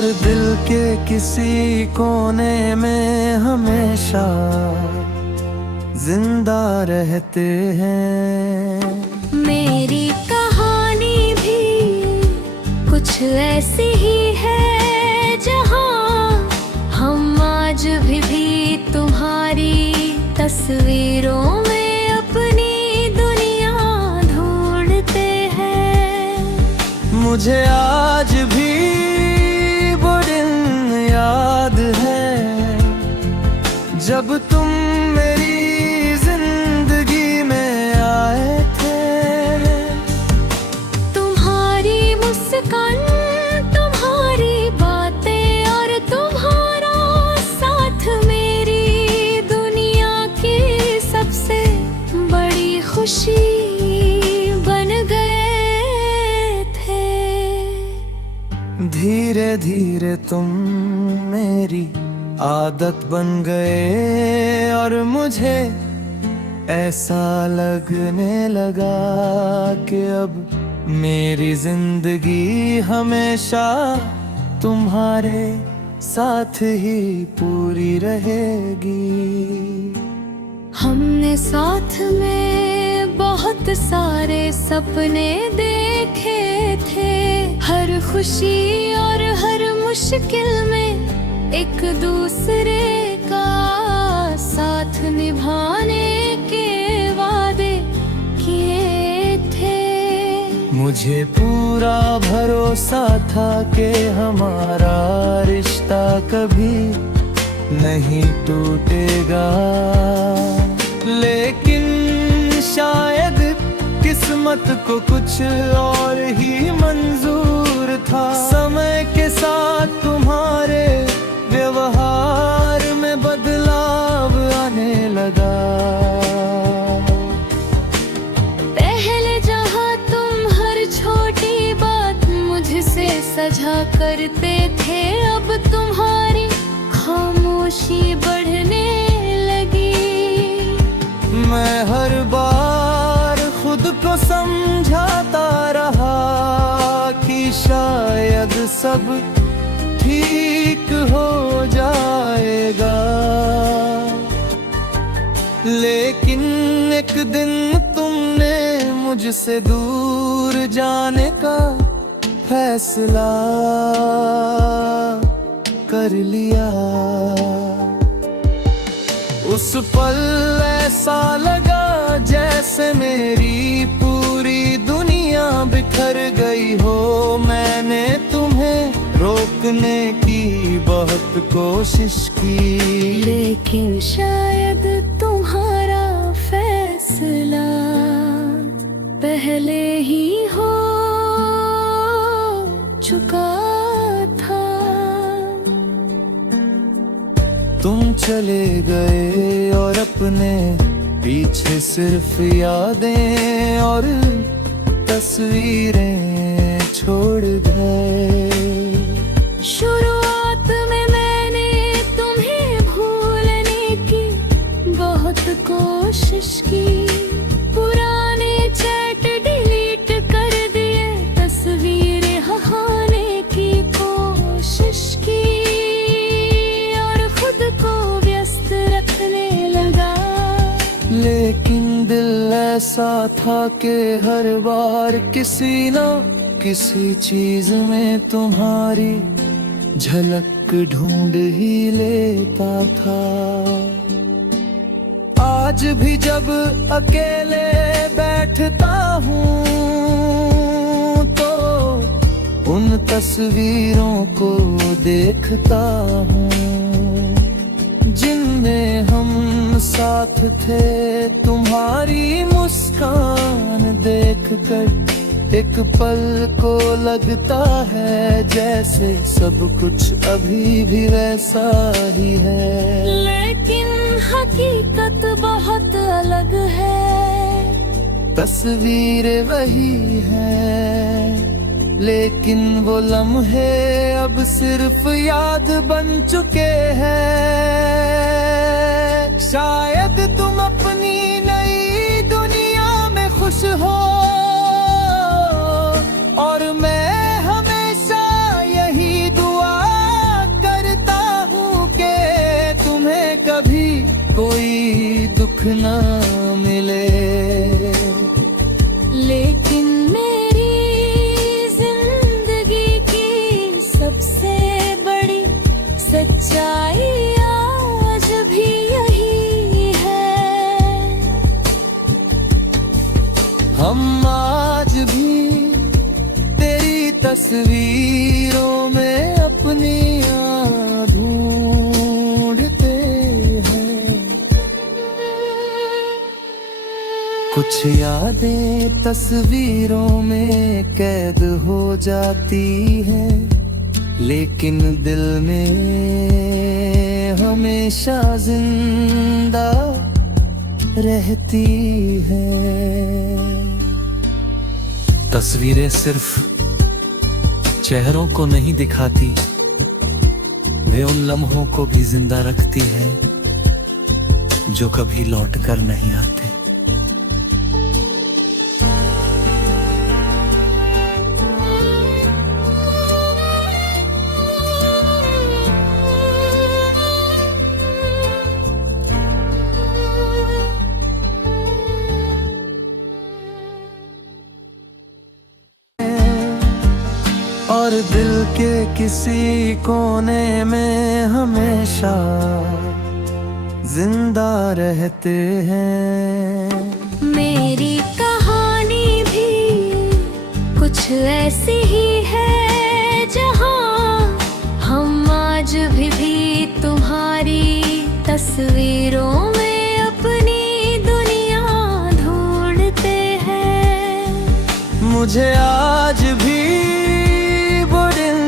और दिल के किसी कोने में हमेशा जिंदा रहते हैं। मेरी कहानी भी कुछ ऐसी ही है, जहाँ हम आज भी तुम्हारी तस्वीरों में अपनी दुनिया ढूंढते हैं। मुझे आज भी वो दिन याद है जब तुम मेरी जिंदगी में आए थे। तुम्हारी मुस्कान, तुम्हारी बातें और तुम्हारा साथ मेरी दुनिया की सबसे बड़ी खुशी बन गए थे। धीरे धीरे तुम मेरी आदत बन गए और मुझे ऐसा लगने लगा कि अब मेरी जिंदगी हमेशा तुम्हारे साथ ही पूरी रहेगी। हमने साथ में बहुत सारे सपने देखे थे, हर खुशी और हर मुश्किल में एक दूसरे का साथ निभाने के वादे किए थे। मुझे पूरा भरोसा था कि हमारा रिश्ता कभी नहीं टूटेगा, लेकिन शायद किस्मत को कुछ और ही मंजूर था। समय के साथ तुम्हारे व्यवहार में बदलाव आने लगा। पहले जहाँ तुम हर छोटी बात मुझसे सजा करते थे, अब तुम्हारी खामोशी बढ़ने लगी। मैं हर बार खुद को समझाता रहा कि शायद सब ठीक हो जाएगा, लेकिन एक दिन तुमने मुझसे दूर जाने का फैसला कर लिया। उस पल ऐसा लगा जैसे मेरी पूरी दुनिया बिखर गई हो। मैंने तुम्हें रोकने की बहुत कोशिश की, लेकिन शायद तुम्हारा फैसला पहले ही हो चुका था। तुम चले गए और अपने पीछे सिर्फ यादें और तस्वीरें छोड़ गए। शुरुआत में मैंने तुम्हें भूलने की बहुत कोशिश की, पुराने चैट डिलीट कर दिए, तस्वीरें हटाने की कोशिश की और खुद को व्यस्त रखने लगा। लेकिन दिल ऐसा था कि हर बार किसी ना किसी चीज में तुम्हारी झलक ढूंढ ही लेता था। आज भी जब अकेले बैठता हूँ तो उन तस्वीरों को देखता हूँ जिनमें हम साथ थे। तुम्हारी मुस्कान देखकर एक पल को लगता है जैसे सब कुछ अभी भी वैसा ही है, लेकिन हकीकत बहुत अलग है। तस्वीरें वही हैं, लेकिन वो लम्हे अब सिर्फ याद बन चुके हैं। शायद तुम अपनी नई दुनिया में खुश हो और मैं हमेशा यही दुआ सुख ना मिले। लेकिन मेरी जिंदगी की सबसे बड़ी सच्चाई आज भी यही है। हम आज भी तेरी तस्वीरों में अपनी ढूंढते हैं। कुछ यादें तस्वीरों में कैद हो जाती हैं, लेकिन दिल में हमेशा जिंदा रहती है। तस्वीरें सिर्फ चेहरों को नहीं दिखाती, वे उन लम्हों को भी जिंदा रखती है जो कभी लौट कर नहीं आते। और दिल के किसी कोने में हमेशा जिंदा रहते हैं। मेरी कहानी भी कुछ ऐसी ही है, जहाँ हम आज भी तुम्हारी तस्वीरों में अपनी दुनिया ढूंढते हैं। मुझे आज भी वो दिन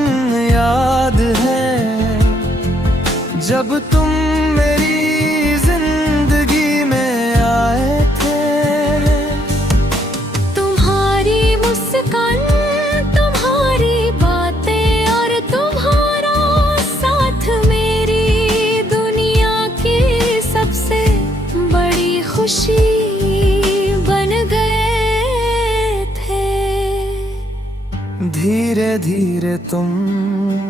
याद है जब तुम मेरी जिंदगी में आए थे। तुम्हारी मुस्कान, तुम्हारी बातें और तुम्हारा साथ मेरी दुनिया की सबसे बड़ी खुशी बन गए थे। धीरे धीरे तुम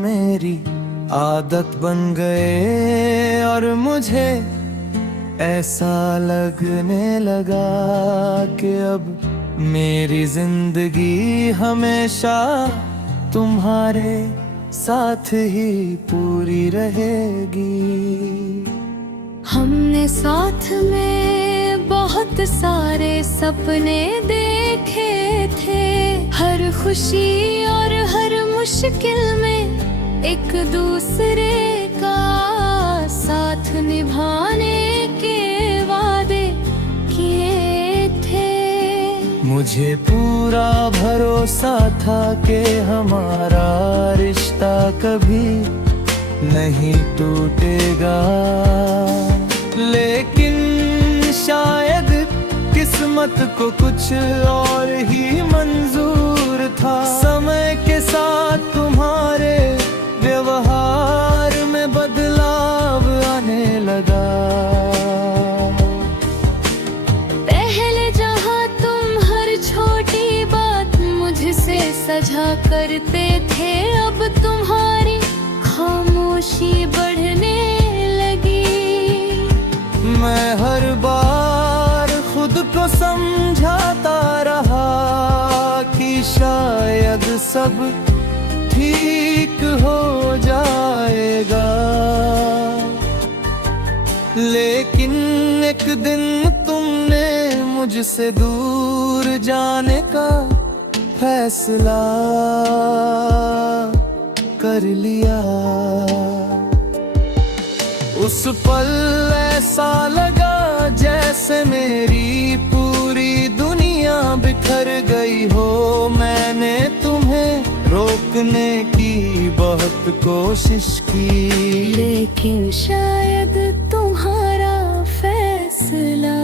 मेरी आदत बन गए और मुझे ऐसा लगने लगा कि अब मेरी जिंदगी हमेशा तुम्हारे साथ ही पूरी रहेगी। हमने साथ में बहुत सारे सपने देखे थे, हर खुशी और हर मुश्किल में एक दूसरे का साथ निभाने के वादे किए थे। मुझे पूरा भरोसा था कि हमारा रिश्ता कभी नहीं टूटेगा, लेकिन शायद किस्मत को कुछ और ही मंजूर था। समय के साथ तुम्हारे व्यवहार में बदलाव आने लगा। पहले जहाँ तुम हर छोटी बात मुझसे सजा करते थे, अब तुम्हारी खामोशी बढ़ने लगी। मैं हर बार खुद को समझाता रहा कि शायद सब ठीक हो जाएगा, लेकिन एक दिन तुमने मुझसे दूर जाने का फैसला कर लिया। उस पल ऐसा लगा जैसे मेरी पूरी दुनिया बिखर गई हो। मैंने तुम्हें रोकने की बहुत कोशिश की, लेकिन शायद तुम्हारा फैसला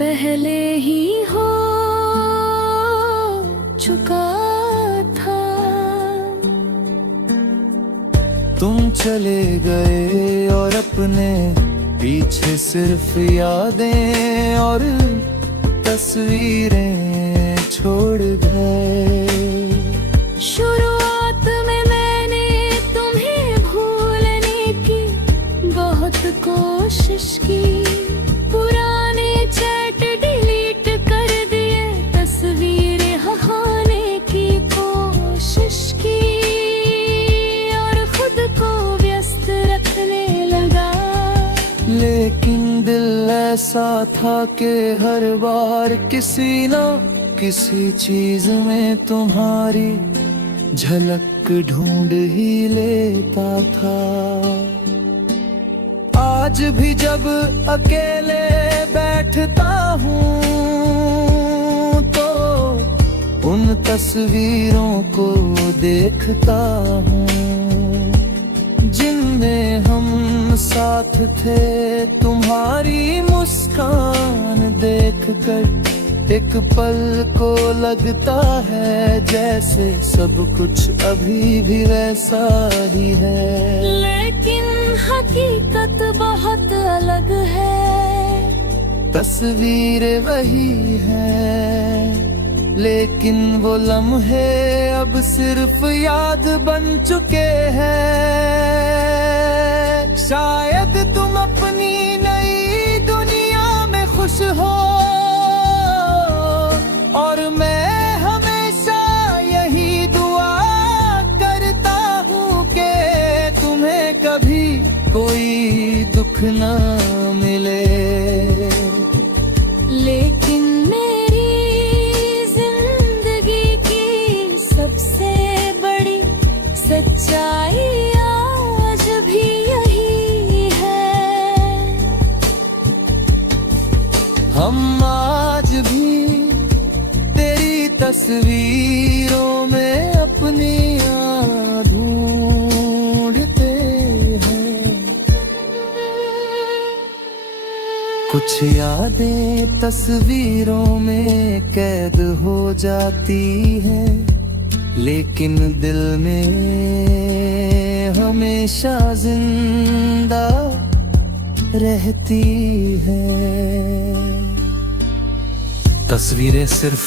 पहले ही हो चुका था। तुम चले गए और अपने पीछे सिर्फ यादें और तस्वीरें छोड़ गए। शुरुआत में मैंने तुम्हें भूलने की बहुत कोशिश की, ऐसा था कि हर बार किसी ना किसी चीज में तुम्हारी झलक ढूंढ ही लेता था। आज भी जब अकेले बैठता हूँ तो उन तस्वीरों को देखता हूँ जिनमें हम साथ थे। तुम्हारी मुस्कान देखकर एक पल को लगता है जैसे सब कुछ अभी भी वैसा ही है। लेकिन हकीकत बहुत अलग है। तस्वीरें वही हैं, लेकिन वो लम्हे अब सिर्फ याद बन चुके हैं। शायद तुम अपनी नई दुनिया में खुश हो और मैं हमेशा यही दुआ करता हूँ कि तुम्हें कभी कोई दुख ना मिले। लेकिन मेरी जिंदगी की सबसे बड़ी सच्चाई आज भी यही है। हम आज भी तेरी तस्वीरों में अपनी याद ढूंढते हैं। कुछ यादें तस्वीरों में कैद हो जाती हैं, लेकिन दिल में हमेशा जिंदा रहती है। तस्वीरें सिर्फ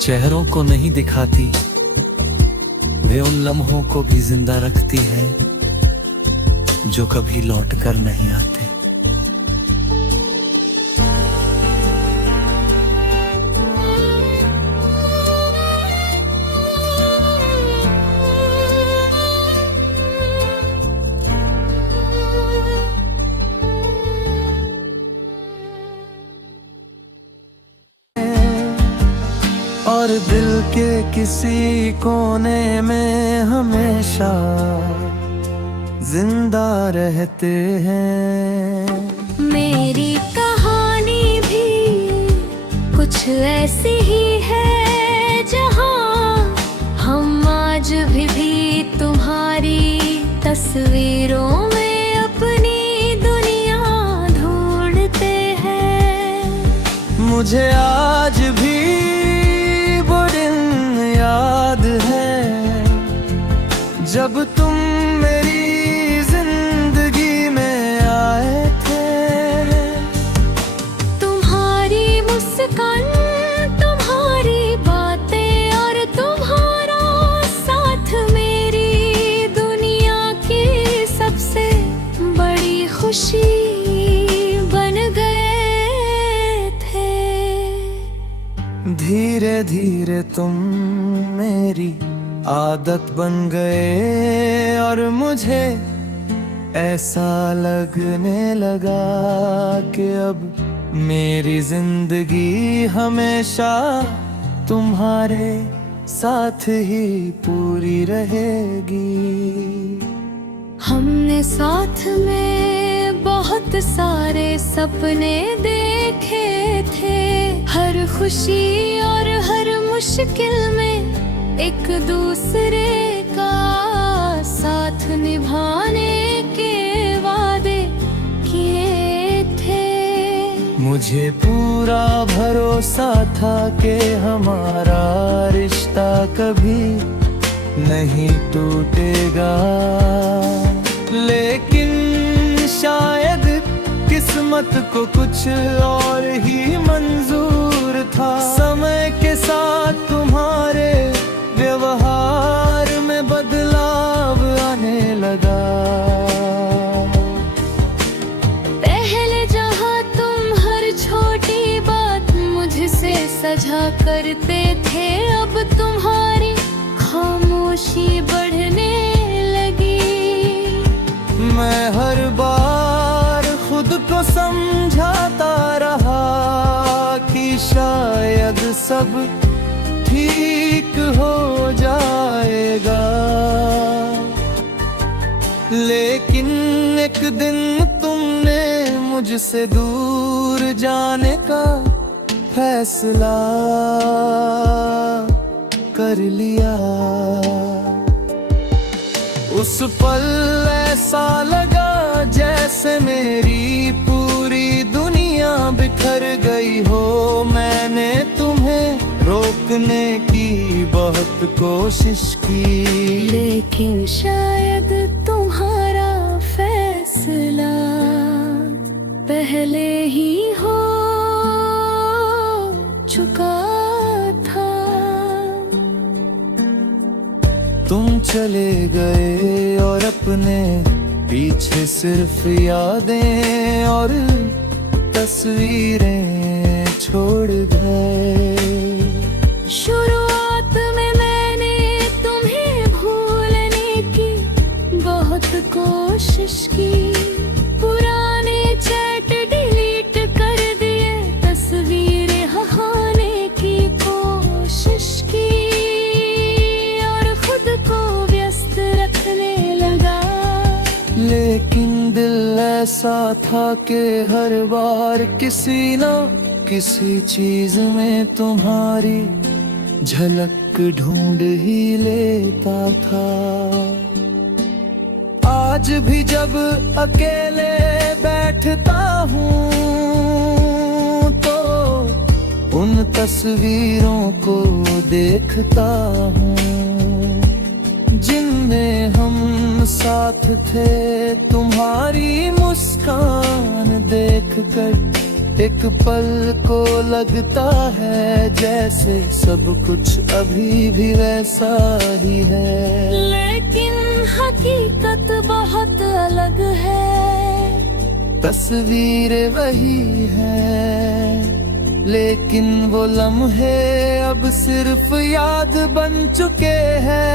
चेहरों को नहीं दिखाती, वे उन लम्हों को भी जिंदा रखती है जो कभी लौट कर नहीं आते। और दिल के किसी कोने में हमेशा जिंदा रहते हैं। मेरी कहानी भी कुछ ऐसी ही है जहाँ हम आज भी तुम्हारी तस्वीरों में अपनी दुनिया ढूंढते हैं। मुझे आज भी वो दिन याद है जब तुम मेरी जिंदगी में आए थे। तुम्हारी मुस्कान, तुम्हारी बातें और तुम्हारा साथ मेरी दुनिया की सबसे बड़ी खुशी बन गए थे। धीरे धीरे तुम मेरी आदत बन गए और मुझे ऐसा लगने लगा कि अब मेरी जिंदगी हमेशा तुम्हारे साथ ही पूरी रहेगी। हमने साथ में बहुत सारे सपने देखे थे, हर खुशी और हर मुश्किल में एक दूसरे का साथ निभाने के वादे किए थे। मुझे पूरा भरोसा था कि हमारा रिश्ता कभी नहीं टूटेगा, लेकिन शायद किस्मत को कुछ और ही मंजूर था। समय के साथ तुम्हारे व्यवहार में बदलाव आने लगा। पहले जहाँ तुम हर छोटी बात मुझसे सजा करते थे, अब तुम्हारी खामोशी बढ़ने लगी। मैं हर बार खुद को समझ सब ठीक हो जाएगा। लेकिन एक दिन तुमने मुझसे दूर जाने का फैसला कर लिया। उस पल ऐसा लगा जैसे मेरी पूरी दुनिया बिखर गई हो। मैंने तुम्हें रोकने की बहुत कोशिश की, लेकिन शायद तुम्हारा फैसला पहले ही हो चुका था। तुम चले गए और अपने पीछे सिर्फ यादें और तस्वीरें छोड़ गए। शुरुआत में मैंने तुम्हें भूलने की बहुत कोशिश की। पुराने चैट डिलीट कर दिए, तस्वीरें हटाने की कोशिश की और खुद को व्यस्त रखने लगा। लेकिन दिल ऐसा था कि हर बार किसी न किसी चीज में तुम्हारी झलक ढूंढ ही लेता था। आज भी जब अकेले बैठता हूँ तो उन तस्वीरों को देखता हूँ जिनमें हम साथ थे। तुम्हारी मुस्कान देखकर एक पल को लगता है जैसे सब कुछ अभी भी वैसा ही है। लेकिन हकीकत बहुत अलग है। तस्वीरें वही है, लेकिन वो लम्हे अब सिर्फ याद बन चुके हैं।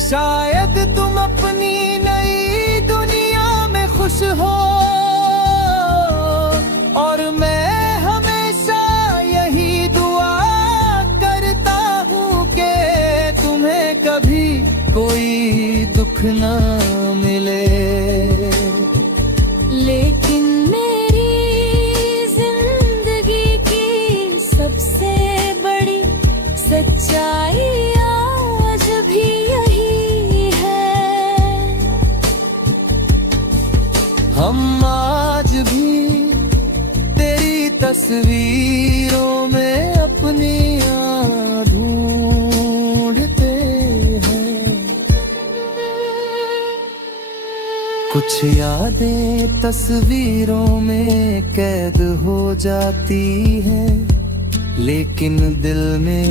शायद तुम अपनी नई दुनिया में खुश हो और मैं हमेशा यही दुआ करता हूँ कि तुम्हें कभी कोई दुख न मिले। लेकिन मेरी जिंदगी की सबसे बड़ी सच्चाई आज भी यही है। हम आज भी तस्वीरों में अपनी ढूंढते हैं। कुछ यादें तस्वीरों में कैद हो जाती हैं, लेकिन दिल में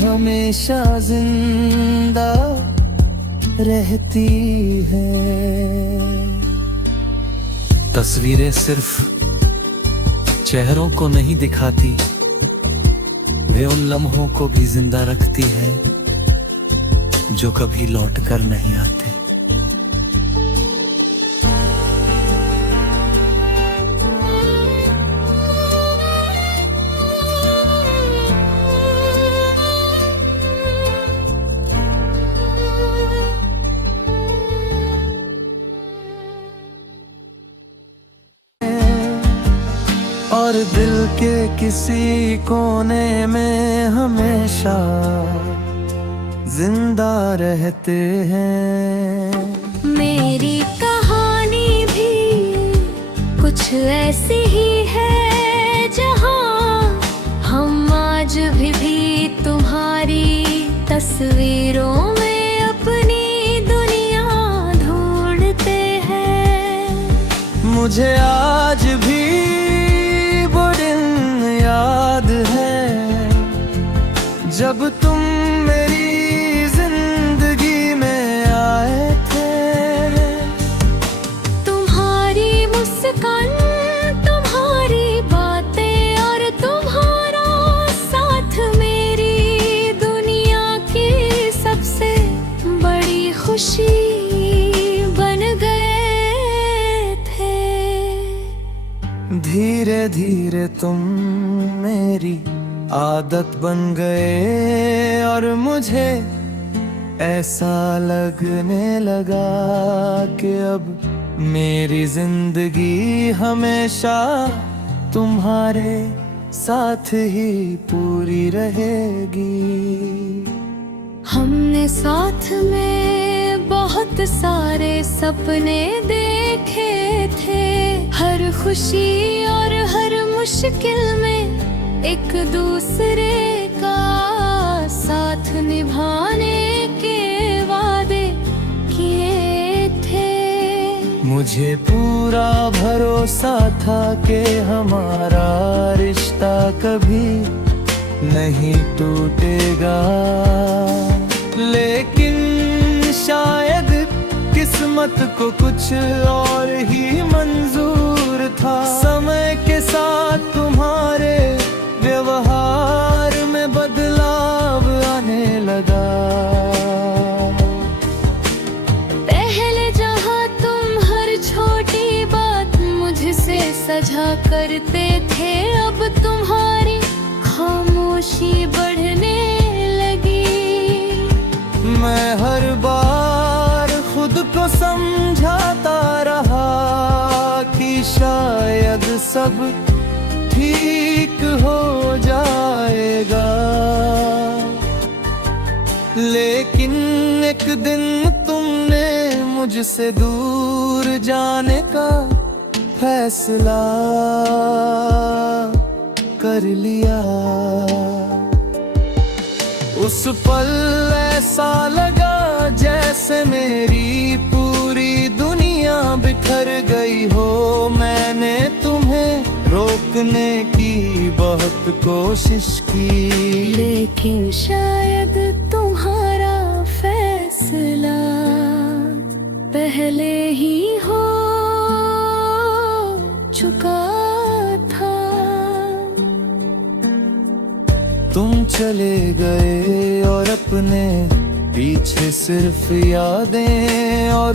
हमेशा जिंदा रहती हैं। तस्वीरें सिर्फ चेहरों को नहीं दिखाती, वे उन लम्हों को भी जिंदा रखती है जो कभी लौट कर नहीं आते। और दिल के किसी कोने में हमेशा जिंदा रहते हैं। मेरी कहानी भी कुछ ऐसी ही है, जहाँ हम आज भी तुम्हारी तस्वीरों में अपनी दुनिया ढूंढते हैं। मुझे आज भी वो दिन याद है जब तुम मेरी जिंदगी में आए थे। तुम्हारी मुस्कान, तुम्हारी बातें और तुम्हारा साथ मेरी दुनिया की सबसे बड़ी खुशी बन गए थे। धीरे धीरे तुम मेरी आदत बन गए और मुझे ऐसा लगने लगा कि अब मेरी जिंदगी हमेशा तुम्हारे साथ ही पूरी रहेगी। हमने साथ में बहुत सारे सपने देखे थे, हर खुशी और हर मुश्किल में एक दूसरे का साथ निभाने के वादे किए थे। मुझे पूरा भरोसा था कि हमारा रिश्ता कभी नहीं टूटेगा, लेकिन शायद किस्मत को कुछ और ही मंजूर था। समय के साथ तुम्हारे व्यवहार में बदलाव आने लगा। पहले जहाँ तुम हर छोटी बात मुझसे सजा करते थे, अब तुम्हारी खामोशी बढ़ने लगी। मैं हर बार खुद को समझाता रहा कि शायद सब ठीक हो जाएगा, लेकिन एक दिन तुमने मुझसे दूर जाने का फैसला कर लिया। उस पल ऐसा लगा जैसे मेरी पूरी दुनिया बिखर गई हो। मैंने तुम्हें रोकने की बहुत कोशिश की, लेकिन शायद तुम्हारा फैसला पहले ही हो चुका था। तुम चले गए और अपने पीछे सिर्फ यादें और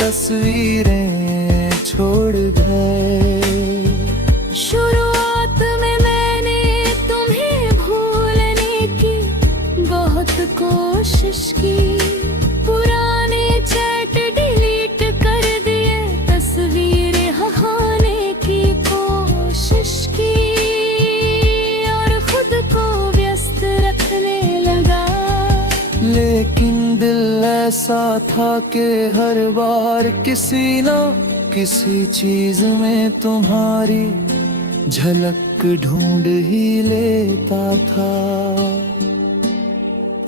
तस्वीरें छोड़ गए। शुरुआत में मैंने तुम्हें भूलने की बहुत कोशिश की, पुराने चैट डिलीट कर दिए, तस्वीरें हटाने की कोशिश की और खुद को व्यस्त रखने लगा। लेकिन दिल ऐसा था कि हर बार किसी न किसी चीज में तुम्हारी झलक ढूंढ ही लेता था।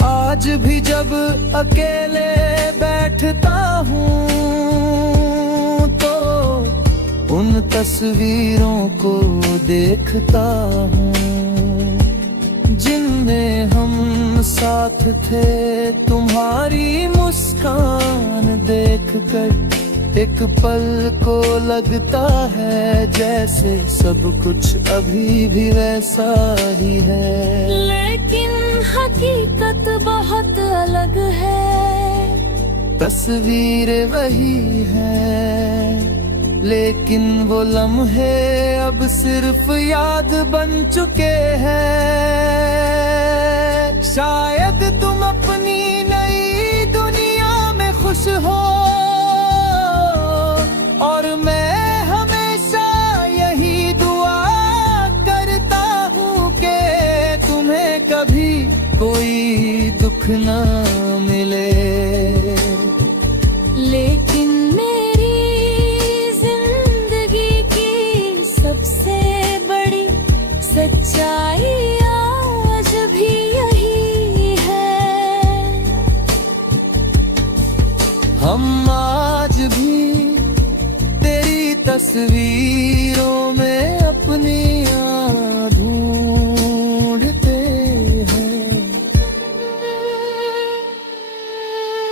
आज भी जब अकेले बैठता हूँ तो उन तस्वीरों को देखता हूँ जिनमें हम साथ थे। तुम्हारी मुस्कान देखकर एक पल को लगता है जैसे सब कुछ अभी भी वैसा ही है, लेकिन हकीकत बहुत अलग है। तस्वीरें वही हैं, लेकिन वो लम्हे अब सिर्फ याद बन चुके हैं। शायद तुम अपनी नई दुनिया में खुश हो और मैं हमेशा यही दुआ करता हूँ कि तुम्हें कभी कोई दुख ना मिले। लेकिन मेरी जिंदगी की सबसे बड़ी सच्चाई आज भी यही है। हम आज भी तेरी तस्वीरों में अपनी याद ढूंढते हैं।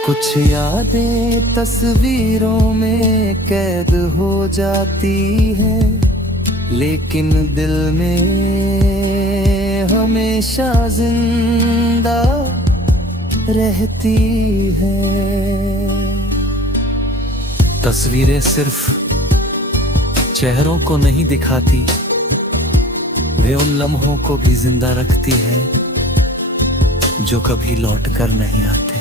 कुछ यादें तस्वीरों में कैद हो जाती हैं, लेकिन दिल में हमेशा जिंदा रहती है। तस्वीरें सिर्फ चेहरों को नहीं दिखाती, वे उन लम्हों को भी जिंदा रखती है जो कभी लौट कर नहीं आते।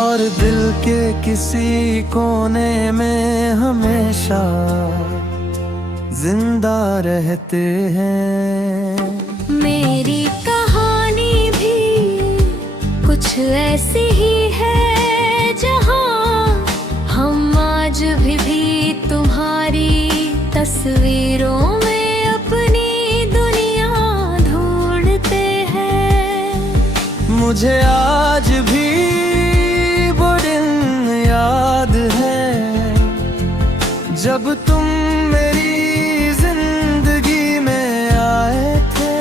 और दिल के किसी कोने में हमेशा जिंदा रहते हैं। मेरी कहानी भी कुछ ऐसी ही है, जहाँ हम आज भी तुम्हारी तस्वीरों में अपनी दुनिया ढूंढते हैं। मुझे आज भी वो दिन याद है जब तुम मेरी जिंदगी में आए थे।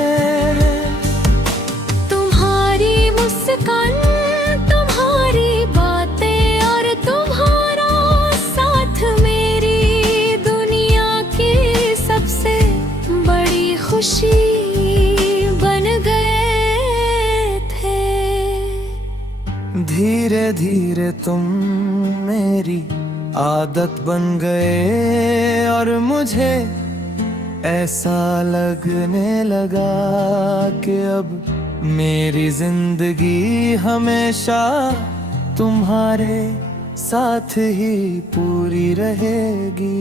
तुम्हारी मुस्कान, तुम्हारी बातें और तुम्हारा साथ मेरी दुनिया की सबसे बड़ी खुशी बन गए थे। धीरे धीरे तुम मेरी आदत बन गए और मुझे ऐसा लगने लगा कि अब मेरी जिंदगी हमेशा तुम्हारे साथ ही पूरी रहेगी।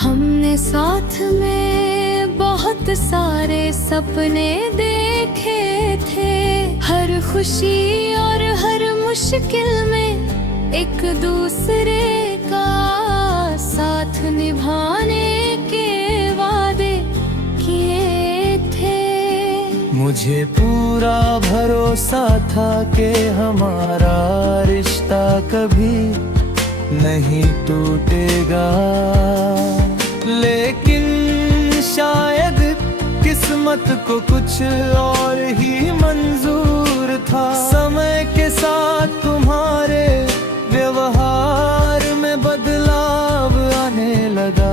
हमने साथ में बहुत सारे सपने देखे थे, हर खुशी और हर मुश्किल में एक दूसरे का साथ निभाने के वादे किए थे। मुझे पूरा भरोसा था कि हमारा रिश्ता कभी नहीं टूटेगा, लेकिन शायद किस्मत को कुछ और ही मंजूर था। समय के साथ तुम्हारे व्यवहार में बदलाव आने लगा।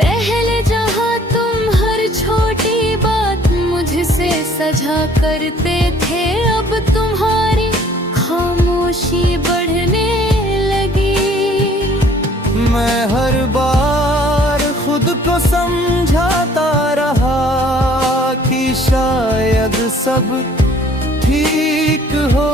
पहले जहाँ तुम हर छोटी बात मुझसे सजा करते थे, अब तुम्हारी खामोशी बढ़ने लगी। मैं हर बार खुद को समझाता रहा कि शायद सब ठीक हो।